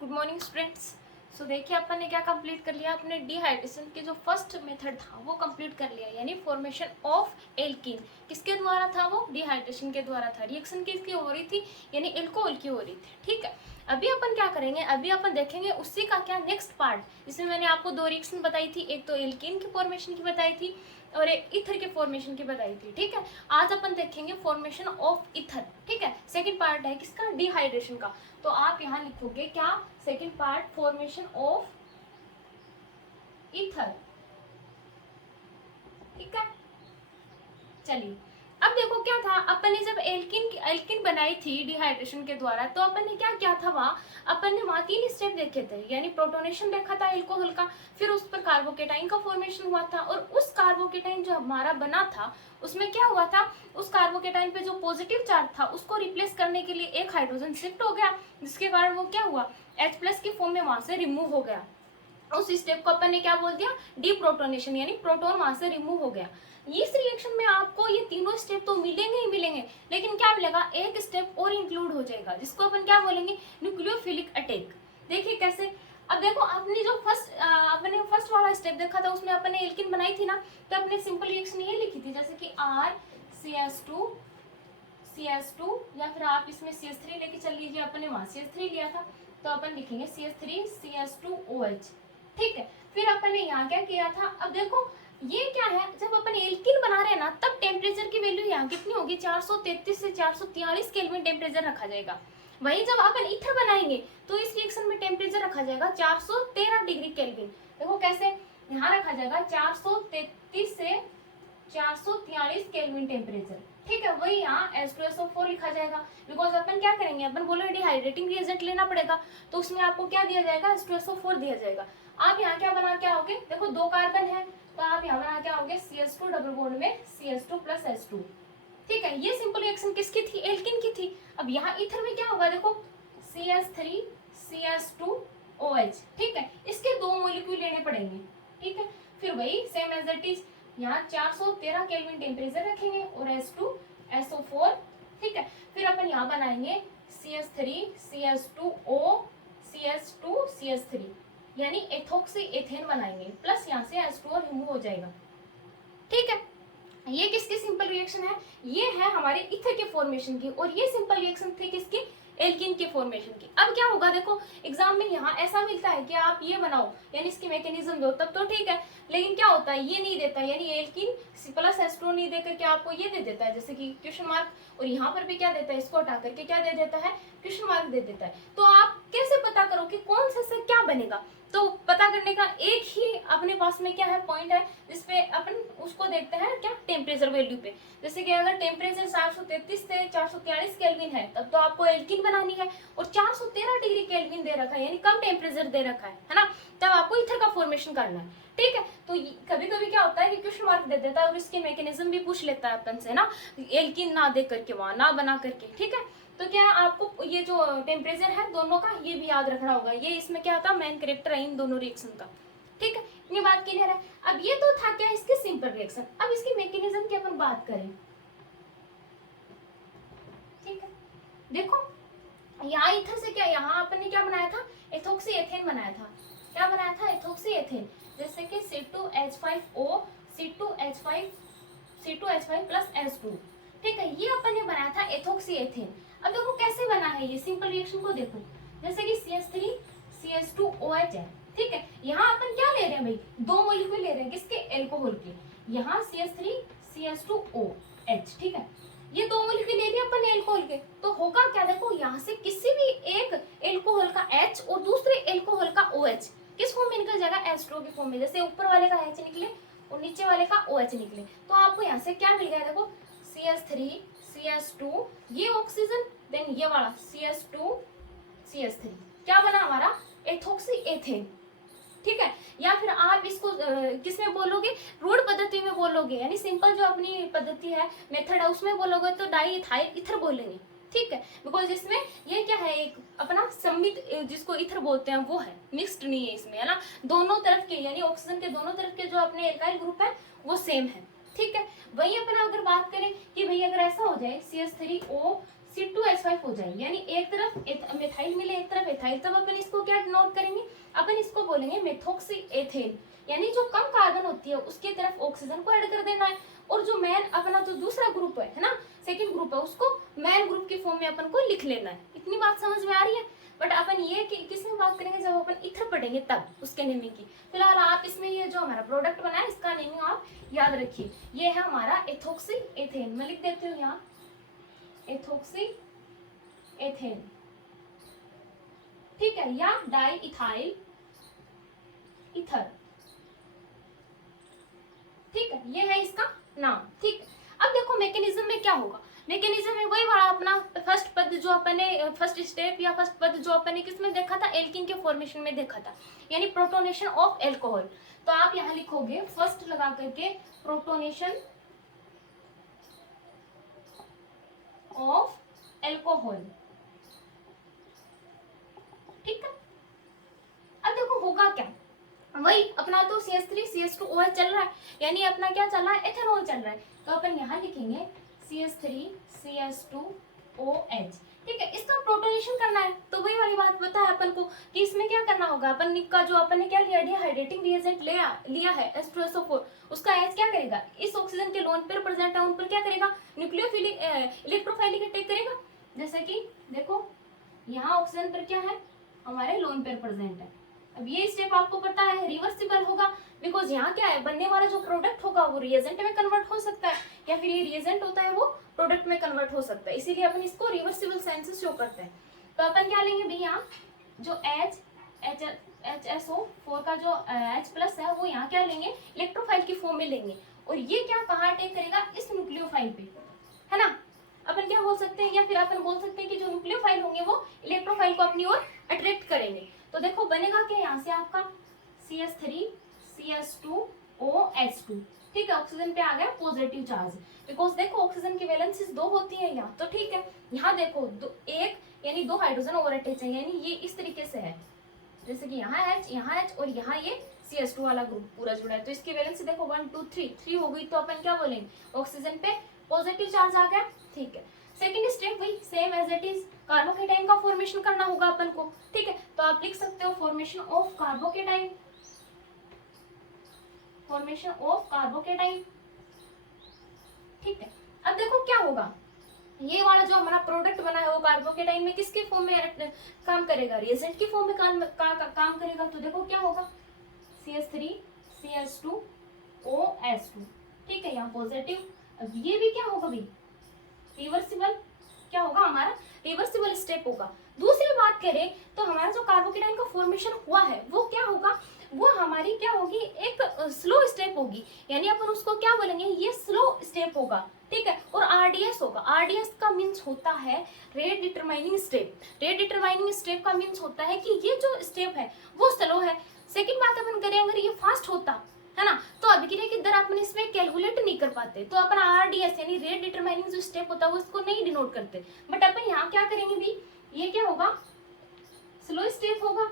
Good morning students. सो देखिए अपन ने क्या कंप्लीट कर लिया, अपने डिहाइड्रेशन के जो फर्स्ट मेथड था वो कंप्लीट कर लिया, यानी फॉर्मेशन ऑफ एल्कीन। किसके द्वारा था? वो डिहाइड्रेशन के द्वारा था। रिएक्शन किसकी हो रही थी? यानी एल्कोहल की हो रही थी। ठीक है, अभी अपन क्या करेंगे, अभी अपन देखेंगे उसी का क्या नेक्स्ट पार्ट, जिसमें मैंने आपको दो रिएक्शन बताई थी, एक तो एल्कीन की फॉर्मेशन की बताई थी और एक ईथर के फॉर्मेशन की बताई थी। ठीक है, आज अपन देखेंगे फॉर्मेशन ऑफ ईथर। ठीक है, सेकंड पार्ट है किसका? डिहाइड्रेशन का। तो आप यहाँ लिखोगे क्या? Second part formation of ether. ठीक है, चलिए अब देखो क्या था, अपन ने जब एल्किन बनाई थी डिहाइड्रेशन के द्वारा, तो अपन ने क्या किया था, वहाँ अपन ने वहाँ तीन स्टेप देखे थे, यानी प्रोटोनेशन देखा था एल्कोहल का, फिर उस पर कार्बोकेटाइन का फॉर्मेशन हुआ था, और उस कार्बोकेटाइन जो हमारा बना था उसमें क्या हुआ था, उस कार्बोकेटाइन पे जो पॉजिटिव चार्ज था उसको रिप्लेस करने के लिए एक हाइड्रोजन शिफ्ट हो गया, जिसके कारण वो क्या हुआ, H+ की फॉर्म में वहां से रिमूव हो गया। उस स्टेप को अपन ने क्या बोल दिया? डीप्रोटोनेशन, यानी प्रोटॉन वहां से रिमूव हो गया। इस रिएक्शन में आपको ये तीनों स्टेप तो मिलेंगे ही मिलेंगे, लेकिन क्या मिलेगा, एक स्टेप और इंक्लूड हो जाएगा, जिसको अपन क्या बोलेंगे, न्यूक्लियोफिलिक अटैक। देखिए कैसे। अब देखो आपने जो अपने फर्स्ट वाला स्टेप देखा था, उसमें अपन ने एल्किन बनाई थी ना, तो अपने सिंपल रिएक्शन ये लिखी थी, जैसे कि CH2 या फिर आप इसमें CH3 लेके चल लीजिए, अपन ने वहां CH3 लिया था, तो अपन लिखेंगे CH3 CH2OH। ठीक है, फिर अपन ने यहाँ क्या किया था, अब देखो ये क्या है, जब अपन एल्किन बना रहे हैं ना, तब टेम्परेचर की वैल्यू यहाँ कितनी होगी, 433 से 443 केल्विन टेम्परेचर रखा जाएगा। वहीं जब अपन ईथर बनाएंगे तो इस रिएक्शन में टेम्परेचर रखा जाएगा 413 डिग्री केल्विन। देखो कैसे, यहाँ रखा जाएगा 433 से 443 केल्विन टेम्परेचर। ठीक है, वही यहाँ H2SO4 लिखा जाएगा, बिकॉज अपन क्या करेंगे, अपन बोले डिहाइड्रेटिंग रिएजेंट लेना पड़ेगा, तो उसमें आपको क्या दिया जाएगा, H2SO4 दिया जाएगा। आप यहाँ क्या बना के आओगे, देखो दो कार्बन है, तो आप यहाँ बना के आओगे CH2 डबल बॉन्ड में CH2 प्लस H2। ठीक है, ये सिंपल रिएक्शन किसकी थी, एल्किन की थी। अब यहाँ ईथर में क्या होगा, देखो CH3 CH2OH। ठीक है, इसके दो मॉलिक्यूल लेने पड़ेंगे। ठीक है, फिर वही सेम एज इट इज, यहाँ 413 केल्विन टेम्परेचर रखेंगे और H2SO4। ठीक है, फिर अपन यहाँ बनाएंगे CH3 CH2O CH2 CH3, यानी एथोक्सी एथेन बनाएंगे, प्लस यहाँ से H2O रिमूव हो जाएगा। ठीक है, ये किसकी सिंपल रिएक्शन है, ये है हमारे ईथर के फॉर्मेशन की, और ये सिंपल रिएक्शन थी किसकी, एल्किन के फॉर्मेशन की। अब क्या होगा, देखो एग्जाम में यहाँ ऐसा मिलता है कि आप ये बनाओ, यानी इसकी मैकेनिज्म दो, तब तो ठीक है, लेकिन क्या होता है, ये नहीं देता, यानी एल्किन प्लस H2 नहीं देकर के आपको ये दे देता है, जैसे कि क्वेश्चन मार्क, और यहाँ पर भी क्या देता है, इसको हटा करके क्या दे देता है, क्वेश्चन मार्क दे देता है। तो आप कैसे पता करो कि कौन से क्या बनेगा, तो पता करने का एक ही अपने पास में क्या है, पॉइंट है, जिसपे अपन उसको देखते हैं क्या, टेम्परेचर वैल्यू पे। जैसे कि अगर टेम्परेचर 433 से 443 केल्विन है, तब तो आपको एल्किन बनानी है, और 413 डिग्री केल्विन दे रखा है, यानी कम टेम्परेचर दे रखा है ना, तब आपको ईथर का फॉर्मेशन करना है। ठीक है, तो कभी कभी क्या होता है कि क्वेश्चन मार्क दे देता है और इसके मैकेनिज्म भी पूछ लेता है अपन से ना, एल्किन ना दे करके, वहां ना बना करके। ठीक है, तो क्या आपको ये जो टेम्परेचर है दोनों का, ये भी याद रखना होगा, ये इसमें क्या था, मेन कैरेक्टर है इन दोनों रिएक्शन का। ठीक है, इतनी बात क्लियर है। अब ये तो था क्या, इसके सिंपल रिएक्शन, अब इसकी मैकेनिज्म की अपन बात करें। ठीक है, देखो यहाँ ईथर से क्या, यहाँ अपन ने क्या बनाया था, एथोक्सी एथेन बनाया था। क्या बनाया था, एथोक्सी एथेन, जैसे कि C2H5O C2H5 प्लस H2। ठीक है, ये अपन ने बनाया था एथोक्सी एथेन। अब देखो कैसे बना है, ये सिंपल रिएक्शन को देखो, जैसे कि CH3 CH2OH है। ठीक है, यहाँ अपन क्या ले रहे हैं भाई, दो मॉलिक्यूल ले रहे हैं, किसके, एल्कोहल के, यहाँ CH3 CH2OH। ठीक है, ये दो मॉलिक्यूल ले लिया अपन एल्कोहल के, तो होगा क्या, देखो यहाँ से किसी भी एक एल्कोहल का H और दूसरे एल्कोहल का OH किस फॉर्म में निकल जाएगा, H2O की फॉर्म में, जैसे ऊपर वाले का H निकले और नीचे वाले का OH निकले, तो आपको यहाँ से क्या मिल गया, देखो CH3 CH2, ये ऑक्सीजन, देन ये वाला CH2 CH3, क्या बना हमारा, एथोक्सी एथेन। ठीक है, या फिर आप इसको किस में बोलोगे, रूढ़ पद्धति में बोलोगे, यानी सिंपल जो अपनी पद्धति है, मेथड है, उसमें बोलोगे तो डाई इथाइल ईथर बोलेंगे। ठीक है, बिकॉज इसमें ये क्या है, एक अपना सम्मित जिसको ईथर बोलते हैं वो है, मिक्स्ड नहीं है इसमें, है ना, दोनों तरफ के, यानी ऑक्सीजन के दोनों तरफ के जो अपने एल्काइल ग्रुप है वो सेम है। ठीक है, वही अपन अगर बात करें कि भाई अगर ऐसा हो जाए CH3O C2H5 हो जाएगी, यानी एक तरफ मिथाइल मिले एक तरफ एथाइल, तब अपन इसको क्या नोट करेंगे, अपन इसको बोलेंगे मेथोक्सी एथेन, यानी जो कम कार्बन होती है उसके तरफ ऑक्सीजन को ऐड कर देना है, और जो मैन अपना जो दूसरा ग्रुप है ना, सेकंड ग्रुप है, उसको मैन ग्रुप की फॉर्म में अपन को लिख लेना है। इतनी बात समझ में आ रही है। बट अपन ये किस में बात करेंगे, जब अपन इथर पढ़ेंगे तब उसके नेमिंग की। फिलहाल आप इसमें ये जो हमारा प्रोडक्ट बना है इसका नेमिंग आप याद रखिए, ये है हमारा एथोक्सी एथेन। मैं लिख देती हूँ यहाँ एथोक्सी एथेन, ठीक है, या डाई इथाइल इथर, ठीक है, ये है इसका नाम। ठीक, अब देखो मैकेनिज्म में क्या होगा, मैकेनिज्म में वही वाला अपना फर्स्ट पद जो अपने फर्स्ट स्टेप या फर्स्ट पद जो अपने किस में देखा था, एल्किन के फॉर्मेशन में देखा था, यानी प्रोटोनेशन ऑफ एल्कोहल। तो आप यहाँ लिखोगे फर्स्ट लगा करके प्रोटोनेशन ऑफ एल्कोहल, ठीक है। अब देखो होगा क्या, वही अपना तो CH3 CH2OH चल रहा है, यानी अपना क्या चल रहा है, एथेनॉल चल रहा है। तो अपन यहाँ लिखेंगे CH3 CH2OH, ठीक है। इसका प्रोटोनेशन करना है, तो वही वाली बात पता है अपन को कि इसमें क्या करना होगा, अपन का जो अपन ने क्या लिया, डिहाइड्रेटिंग रिएजेंट लिया है H2SO4, उसका H क्या करेगा, इस ऑक्सीजन के लोन पेयर प्रेजेंट है उन पर क्या करेगा, न्यूक्लियोफिलिक इलेक्ट्रोफाइलिक अटैक करेगा। जैसे कि देखो यहाँ ऑक्सीजन पर क्या है, हमारे लोन पेयर प्रेजेंट है। अब ये स्टेप आपको पता है रिवर्सिबल होगा, बिकॉज यहाँ क्या है, बनने वाला जो प्रोडक्ट होगा वो रिएजेंट में कन्वर्ट हो सकता है, या फिर ये रिएजेंट होता है वो प्रोडक्ट में कन्वर्ट हो सकता है, इसीलिए अपन इसको रिवर्सिबल साइन से शो करते हैं। तो अपन क्या लेंगे भैया, जो HSO4 का जो H+ है वो यहाँ क्या लेंगे, इलेक्ट्रोफाइल की फॉर्म में लेंगे, और ये क्या कहाँ अटैक करेगा, इस न्यूक्लियोफाइल पे, है ना। अपन क्या बोल सकते हैं, या फिर अपन बोल सकते हैं कि जो न्यूक्लियोफाइल होंगे वो इलेक्ट्रोफाइल को अपनी ओर अट्रैक्ट करेंगे। तो देखो बनेगा क्या, यहाँ से आपका CH3 CH2OH2, ठीक है, ऑक्सीजन पे आ गया पॉजिटिव चार्ज, बिकॉज देखो ऑक्सीजन की वैलेंसीज 2 होती है यहाँ, तो ठीक है। यहाँ देखो एक यानी 2 हाइड्रोजन ओवर अटैच है, यानी ये इस तरीके से है, जैसे कि यहाँ H और यहाँ ये CH2 वाला ग्रुप पूरा जुड़ा है, तो इसकी वैलेंसी देखो 1 2 3 हो गई, तो अपन क्या बोलेंगे, ऑक्सीजन पे पॉजिटिव चार्ज आ गया, ठीक है। सेकेंड स्टेप वही same as it is, carbocation का फॉर्मेशन करना होगा अपन को, ठीक है। तो आप लिख सकते हो formation of carbocation, formation of carbocation, ठीक है। अब देखो क्या होगा, ये वाला जो हमारा प्रोडक्ट बना है वो कार्बोकेटाइन में किसके फॉर्म में काम करेगा, रिएजेंट की फॉर्म में काम करेगा। तो देखो क्या होगा, CH3 CH2OH2, ठीक है, यहाँ पॉजिटिव। अब ये भी क्या होगा भाई, रिवर्सिबल, क्या होगा हमारा रिवर्सिबल स्टेप होगा। दूसरी बात करें तो हमारा जो कार्बोकेटाइन का फॉर्मेशन हुआ है वो क्या होगा, वो हमारी क्या होगी, एक स्लो स्टेप होगी, यानी अपन उसको क्या बोलेंगे, ये स्लो स्टेप होगा, ठीक है। और RDS होगा, RDS का मीन्स होता है rate determining step, rate determining step का मीन्स होता है कि ये जो स्टेप है वो स्लो है। सेकेंड बात अपन करें, अगर ये फास्ट होता है ना, तो अभिक्रिया की दर अपन इसमें कैलकुलेट नहीं कर पाते, तो अपन RDS यानी रेट डिटरमाइनिंग जो स्टेप होता है वो इसको नहीं डिनोट करते। बट अपन यहाँ क्या करेंगे भी, ये क्या होगा, स्लो स्टेप होगा,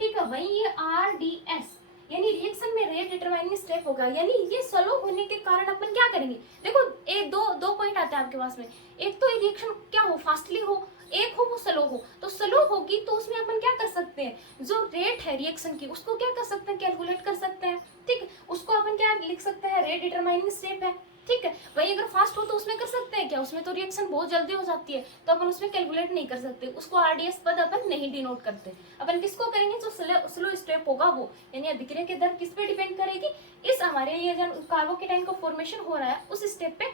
ठीक है। वही ये RDS यानी रिएक्शन में रेट डिटरमाइनिंग स्टेप होगा, यानी ये स्लो होने के कारण अपन क्या करेंगे, देखो एक दो पॉइंट आते हैं आपके पास में, एक तो रिएक्शन क्या हो, फास्टली हो, एक हो वो स्लो हो। तो स्लो होगी तो उसमें अपन क्या कर सकते हैं, जो रेट है रिएक्शन की उसको क्या कर सकते हैं, कैलकुलेट कर सकते हैं, ठीक है। उसको अपन क्या लिख सकते हैं, रेट डिटरमाइनिंग स्टेप है, ठीक है। वही अगर फास्ट हो तो उसमें कर सकते हैं क्या, उसमें तो रिएक्शन बहुत जल्दी हो जाती है, तो अपन उसमें कैलकुलेट नहीं कर सकते, उसको RDS पद अपन नहीं डिनोट करते। अपन किसको करेंगे, जो स्लो स्टेप होगा वो, यानी अभिक्रिया की दर किस पे डिपेंड करेगी, इस हमारे ये जो कार्बोकेटाइन का फॉर्मेशन हो रहा है उस स्टेप पे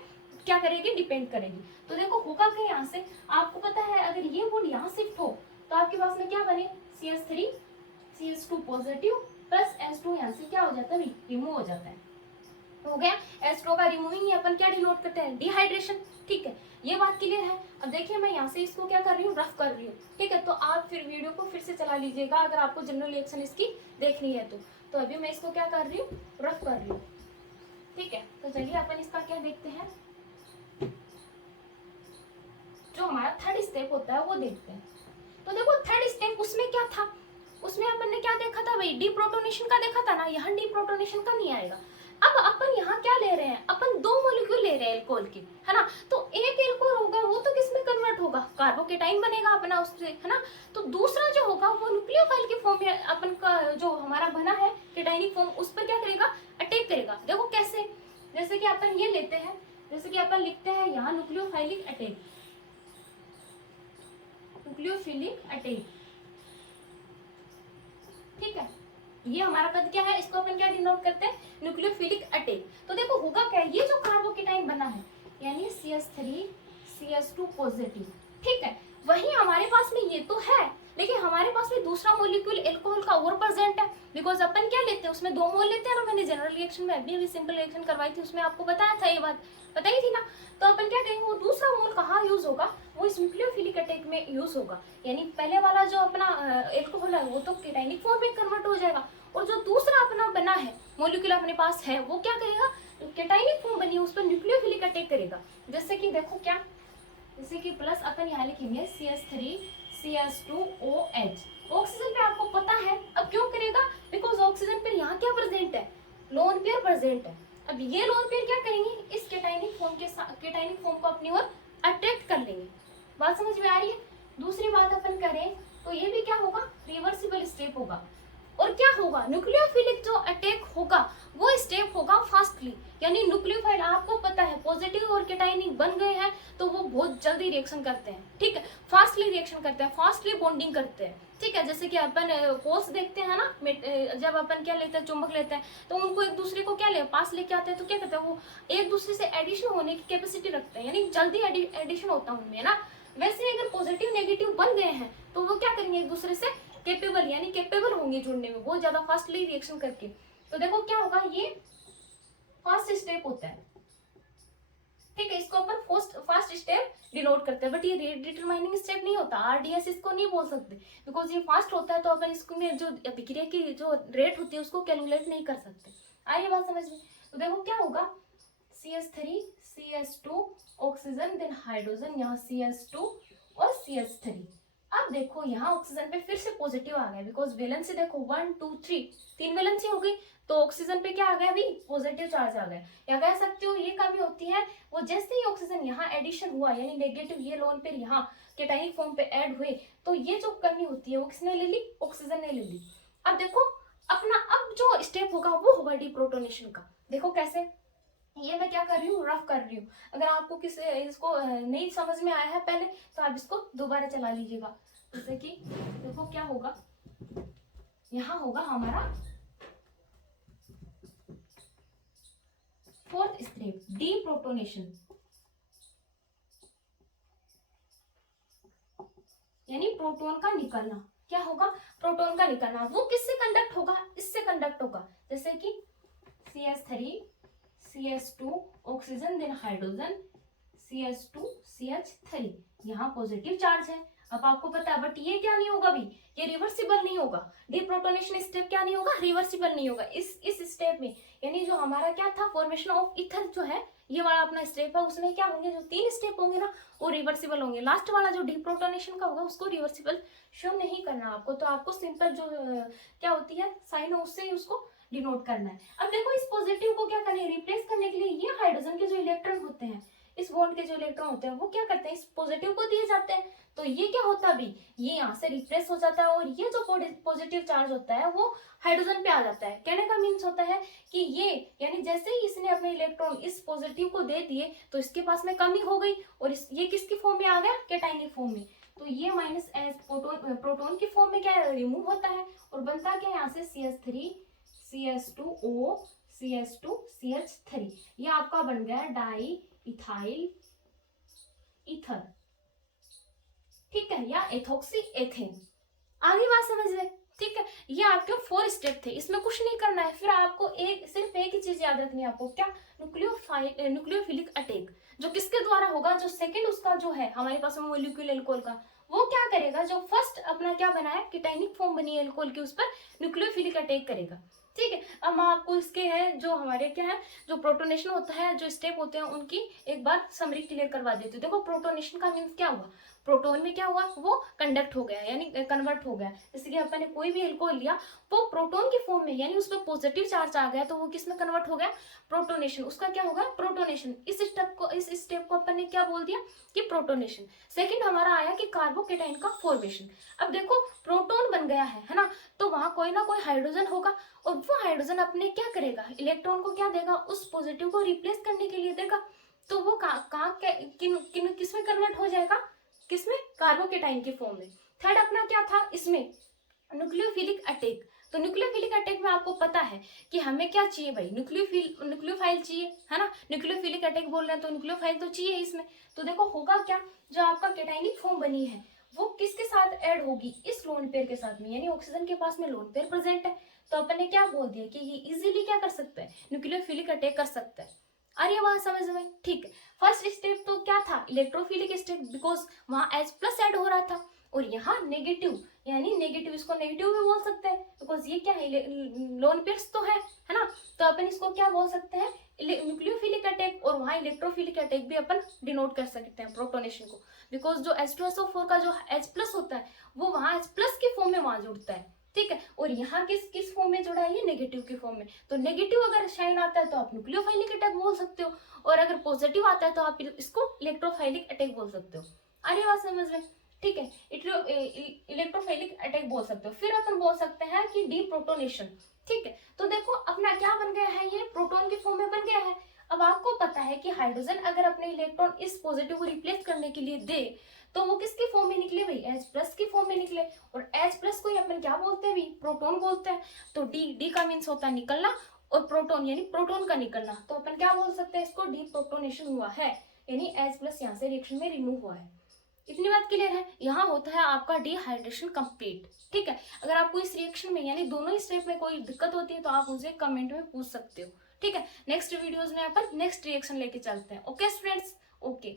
क्या करेगी, डिपेंड करेगी। तो देखो होगा क्या, यहाँ से आपको पता है अगर ये बॉन्ड यहाँ शिफ्ट हो तो आपके पास में क्या बने, CH3 CH2 positive plus H2 यहाँ से क्या हो जाता है, रिमूव हो जाता है, हो गया। H2 का रिमूविंग ही अपन क्या डिनोट करते हैं, डिहाइड्रेशन, ठीक है। ये बात क्लियर है। अब देखिए मैं यहाँ से इसको क्या कर रही हूँ, रफ कर रही हूँ, ठीक है। तो आप फिर वीडियो को फिर से चला लीजिएगा अगर आपको जनरल रिएक्शन इसकी देखनी है तो अभी मैं इसको क्या कर रही हूँ, रफ कर रही हूँ, ठीक है। तो चलिए अपन इसका क्या देखते हैं, जो हमारा थर्ड स्टेप होता है वो देखते हैं। तो देखो थर्ड स्टेप उसमें क्या था, उसमें अपन ने क्या देखा था भाई, डीप्रोटोनेशन का देखा था ना, यहाँ डीप्रोटोनेशन का नहीं आएगा। अब अपन यहाँ क्या ले रहे हैं, अपन दो मॉलिक्यूल ले रहे हैं एल्कोहल के, है ना। तो एक एल्कोहल होगा वो तो किसमें कन्वर्ट होगा, कार्बोकेटाइन बनेगा अपना उससे, है ना। तो दूसरा जो होगा वो न्यूक्लियोफाइल के फॉर्म में अपन का जो हमारा बना है केटाइनिक फॉर्म, उस पर क्या करेगा, अटैक करेगा। देखो कैसे, जैसे कि अपन ये लेते हैं, जैसे कि अपन लिखते हैं यहाँ न्यूक्लियोफाइलिक अटैक, न्यूक्लियोफिलिक अटैक, ठीक है। ये हमारा पद क्या है, इसको अपन क्या डिनोट करते हैं, न्यूक्लियोफिलिक अटैक। तो देखो होगा क्या, ये जो कार्बोकेटाइन बना है यानी CH3 CH2 पॉजिटिव, ठीक है, वही हमारे पास में ये तो है, लेकिन हमारे पास में दूसरा मॉलिक्यूल अल्कोहल का और प्रेजेंट है। बिकॉज अपन क्या लेते हैं, उसमें 2 मोल लेते हैं ना, मैंने जनरल रिएक्शन में अभी सिंपल रिएक्शन करवाई थी, उसमें आपको बताया था, ये बात बताई थी ना। तो अपन क्या करेंगे, वो दूसरा मोल कहाँ यूज होगा, वो इस न्यूक्लियोफिलिक अटैक में यूज होगा। यानी पहले वाला जो अपना अल्कोहल है वो तो केटाइनिक फॉर्म में कन्वर्ट हो जाएगा, और जो दूसरा अपना बना है मॉलिक्यूल अपने पास है वो क्या करेगा, केटाइनिक फॉर्म बनी है उस पर न्यूक्लियोफिलिक अटैक करेगा। जैसे कि देखो क्या, जैसे कि प्लस अपन यहाँ लिखेंगे CH3 CH2OH, ऑक्सीजन पे आपको पता है, अब क्यों करेगा, बिकॉज ऑक्सीजन पे यहाँ क्या प्रेजेंट है, लोन पेयर प्रेजेंट है। अब ये लोन पेयर क्या करेंगे, इस केटाइनिक फॉर्म के साथ केटाइनिक फॉर्म को अपनी ओर अट्रैक्ट कर लेंगे। बात समझ में आ रही है। दूसरी बात अपन करें तो ये भी क्या होगा, रिवर्सिबल स्टेप होगा। और क्या होगा, न्यूक्लियोफिलिक जो अटैक होगा वो स्टेप होगा फास्टली, यानी न्यूक्लियोफाइल आपको पता है पॉजिटिव और केटाइनिक बन गए हैं तो वो बहुत जल्दी रिएक्शन करते हैं, ठीक है, फास्टली रिएक्शन करते हैं, फास्टली बॉन्डिंग करते हैं, ठीक है। जैसे कि अपन कोर्स देखते हैं ना, जब अपन क्या लेते हैं, चुंबक लेते हैं, तो उनको एक दूसरे को क्या ले पास लेके आते हैं, तो क्या करते हैं, वो एक दूसरे से एडिशन होने की कैपेसिटी रखते हैं, यानी जल्दी एडिशन होता है उनमें ना। वैसे अगर पॉजिटिव नेगेटिव बन गए हैं तो वो क्या करेंगे, एक दूसरे से केपेबल, यानी केपेबल होंगे जुड़ने में बहुत ज्यादा फास्टली रिएक्शन करके। तो देखो क्या होगा, ये फास्ट स्टेप होता है, ठीक है, इसको अपन फास्ट स्टेप डिनोट करते हैं, बट ये डिटरमाइनिंग स्टेप नहीं होता, RDS इसको नहीं बोल सकते, बिकॉज ये फास्ट होता है तो अपन इसको में जो अभिक्रिया की जो रेट होती है उसको कैलकुलेट नहीं कर सकते। आइए बात समझ में। तो देखो क्या होगा, CH3 CH2 oxygen then hydrogen, यहाँ CH2 और CH3। अब देखो यहाँ ऑक्सीजन पे फिर से पॉजिटिव आ गया, बिकॉज वैलेंसी देखो 1 2 3 तीन वैलेंसी हो गई, तो ऑक्सीजन पे क्या आ गया, अभी पॉजिटिव चार्ज आ गया। या कह सकते हो ये कमी होती है, वो जैसे ही ऑक्सीजन यहाँ एडिशन हुआ यानी नेगेटिव ये लोन पे यहाँ केटाइनिक फॉर्म पे ऐड हुए, तो ये जो कमी होती है वो किसने ले ली, ऑक्सीजन ने ले ली। अब देखो अपना अब जो स्टेप होगा वो होगा डीप्रोटोनेशन का। देखो कैसे, ये मैं क्या कर रही हूँ, रफ कर रही हूँ, अगर आपको किसी इसको नहीं समझ में आया है पहले तो आप इसको दोबारा चला लीजिएगा। जैसे कि देखो क्या होगा, यहाँ होगा हमारा फोर्थ स्टेप डीप्रोटोनेशन, यानी प्रोटॉन का निकलना। क्या होगा, प्रोटॉन का निकलना, वो किससे कंडक्ट होगा, इससे कंडक्ट होगा। जैसे कि CH3 CH2 oxygen then hydrogen CH2 CH3, यहाँ पॉजिटिव चार्ज है, अब आपको पता है, बट ये क्या नहीं होगा, भी ये रिवर्सिबल नहीं होगा, डीप्रोटोनेशन स्टेप क्या नहीं होगा, रिवर्सिबल नहीं होगा इस स्टेप में। यानी जो हमारा क्या था, फॉर्मेशन ऑफ ईथर जो है ये वाला अपना स्टेप है, उसमें क्या होंगे, जो 3 स्टेप होंगे ना वो रिवर्सिबल होंगे। लास्ट वाला जो डीप्रोटोनेशन का होगा उसको रिवर्सिबल शो नहीं करना आपको, तो आपको सिंपल जो क्या होती है साइन उससे ही उसको डिनोट करना है। अब देखो इस पॉजिटिव को क्या करना है, रिप्लेस करने के लिए ये हाइड्रोजन के जो इलेक्ट्रॉन होते हैं, इस बॉन्ड के जो इलेक्ट्रॉन होते हैं वो क्या करते हैं, इस पॉजिटिव को दिए जाते हैं, तो ये क्या होता है, अभी ये यहाँ से रिप्लेस हो जाता है, और ये जो पॉजिटिव चार्ज होता है वो हाइड्रोजन पे आ जाता है। कहने का मीन्स होता है कि ये यानी जैसे ही इसने अपने इलेक्ट्रॉन इस पॉजिटिव को दे दिए तो इसके पास में कमी हो गई, और ये किसकी फॉर्म में आ गया, केटाइनिक फॉर्म में, तो ये माइनस एच प्रोटोन की फॉर्म में क्या रिमूव होता है, और बनता क्या यहाँ से CH3 CH2O CH2 CH3, ये आपका बन गया डाई इथाइल ईथर, ठीक है, या एथोक्सी एथेन। आगे बात समझ में, ठीक है। ये आपके 4 स्टेप थे, इसमें कुछ नहीं करना है, फिर आपको सिर्फ एक ही चीज याद रखनी है आपको, क्या, न्यूक्लियोफिलिक अटैक, जो किसके द्वारा होगा, जो सेकंड उसका जो है हमारे पास में मॉलिक्यूल एल्कोहल का, वो क्या करेगा, जो फर्स्ट अपना क्या बना है केटाइनिक फॉर्म बनी है एल्कोहल की, उस पर न्यूक्लियोफिलिक अटैक करेगा। ठीक है। अब मैं आपको इसके है जो हमारे क्या है, जो प्रोटोनेशन होता है, जो स्टेप होते हैं उनकी एक बार समरी क्लियर करवा देती हूँ। देखो प्रोटोनेशन का मीन्स क्या हुआ, प्रोटोन में क्या हुआ, वो कंडक्ट हो गया यानी कन्वर्ट हो गया। जैसे कि अपन ने कोई भी एल्कोहल लिया, वो प्रोटोन के फॉर्म में यानी उसमें पॉजिटिव चार्ज आ गया, तो वो किस में कन्वर्ट हो गया, प्रोटोनेशन। उसका क्या होगा, प्रोटोनेशन। इस स्टेप को अपन ने क्या बोल दिया कि प्रोटोनेशन। सेकंड हमारा आया कि कार्बोकेटाइन का फॉर्मेशन। अब देखो प्रोटोन बन गया है ना, तो वहां कोई ना कोई हाइड्रोजन होगा, और वो हाइड्रोजन अपने क्या करेगा, इलेक्ट्रॉन को क्या देगा, उस पॉजिटिव को रिप्लेस करने के लिए देगा। तो वो किस में कन्वर्ट हो जाएगा, किसमें, कार्बोकेटाइन के फॉर्म में। थर्ड अपना क्या था इसमें, न्यूक्लियोफिलिक अटैक। तो न्यूक्लियोफिलिक अटैक में आपको पता है कि हमें क्या चाहिए भाई, न्यूक्लियोफाइल चाहिए, है ना। न्यूक्लियोफिलिक अटैक बोल रहे हैं तो न्यूक्लियोफाइल तो चाहिए इसमें। तो देखो होगा क्या, जो आपका कैटाइनिक फॉर्म बनी है वो किसके साथ ऐड होगी, इस लोन पेयर के साथ में, यानी ऑक्सीजन के पास में लोन पेयर प्रेजेंट है। तो अपन ने क्या बोल दिया कि ये इजीली क्या कर सकता है, न्यूक्लियोफिलिक अटैक कर सकता है। अरे वहां समझ में, ठीक है। फर्स्ट स्टेप तो क्या था, इलेक्ट्रोफिलिक स्टेप, बिकॉज वहां H प्लस ऐड हो रहा था, और यहाँ नेगेटिव, यानी नेगेटिव, इसको नेगेटिव भी बोल सकते हैं बिकॉज ये क्या है, लोन पेयर्स तो है ना। तो अपन इसको क्या बोल सकते हैं, न्यूक्लियोफिलिक अटैक। और वहाँ इलेक्ट्रोफिलिक अटैक भी अपन डिनोट कर सकते हैं प्रोटोनेशन को, बिकॉज जो H2SO4 का जो H प्लस होता है वो वहाँ H प्लस के फॉर्म में वहां जुड़ता है, ठीक है। और यहाँ किस फॉर्म में जुड़ा है, ये नेगेटिव के फॉर्म में। तो नेगेटिव अगर साइन आता है तो आप न्यूक्लियोफाइलिक अटैक बोल सकते हो, और अगर पॉजिटिव आता है तो आप इसको इलेक्ट्रोफाइलिक अटैक बोल सकते हो। अरे बात समझ में, ठीक है। इलेक्ट्रोफाइलिक अटैक बोल सकते हो। फिर अपन बोल सकते हैं कि डी प्रोटोनेशन, ठीक है। तो देखो अपना क्या बन गया है, ये प्रोटोन के फॉर्म में बन गया है। अब आपको पता है कि हाइड्रोजन अगर अपने इलेक्ट्रॉन इस पॉजिटिव को रिप्लेस करने के लिए दे, तो वो किसके फॉर्म में निकले भाई, H प्लस के फॉर्म में निकले। और H प्लस को ही अपन क्या बोलते हैं भाई, प्रोटोन बोलते हैं। तो डी का मीन्स होता है निकलना, और प्रोटोन यानी प्रोटोन का निकलना। तो अपन क्या बोल सकते हैं, इसको डी प्रोटोनेशन हुआ है, यानी H प्लस यहाँ से रिएक्शन में रिमूव हुआ है। इतनी बात क्लियर है। यहाँ होता है आपका डिहाइड्रेशन कंप्लीट, ठीक है। अगर आपको इस रिएक्शन में यानी दोनों ही स्टेप में कोई दिक्कत होती है तो आप मुझे कमेंट में पूछ सकते हो, ठीक है। नेक्स्ट वीडियोज में अपन नेक्स्ट रिएक्शन लेके चलते हैं। Okay students, okay.